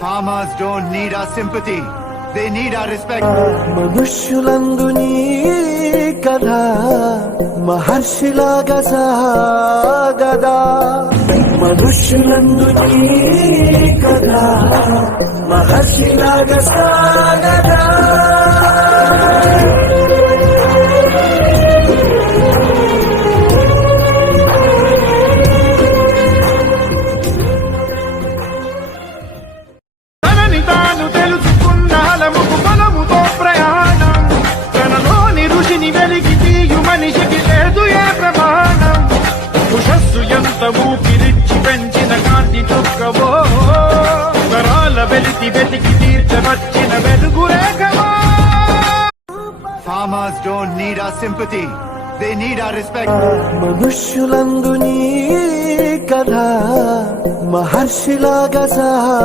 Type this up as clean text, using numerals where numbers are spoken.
Farmers don't need our sympathy. They need our respect. మనుష్యులందు నీ కథ మహర్షిలాగా సాగదా. మనుష్యులందు నీ కథ మహర్షిలాగా సాగదా. తాను తెలుసుకున్నాలముకు బలముతో ప్రయాణం. తనలోని ఋషిని వెలిగి తీయు మనిషికి లేదు ఏ ప్రమాణం. ఉషస్సు ఎంత ఊపిరిచ్చి పెంచిన కాంతి చుక్కవో, తరాల వెలితి వెతికి తీర్చవచ్చిన వెలుగు రేఖవో. Farmers don't need our sympathy. They need our respect. మనుష్యులందు నీ కథ మహర్షిలాగా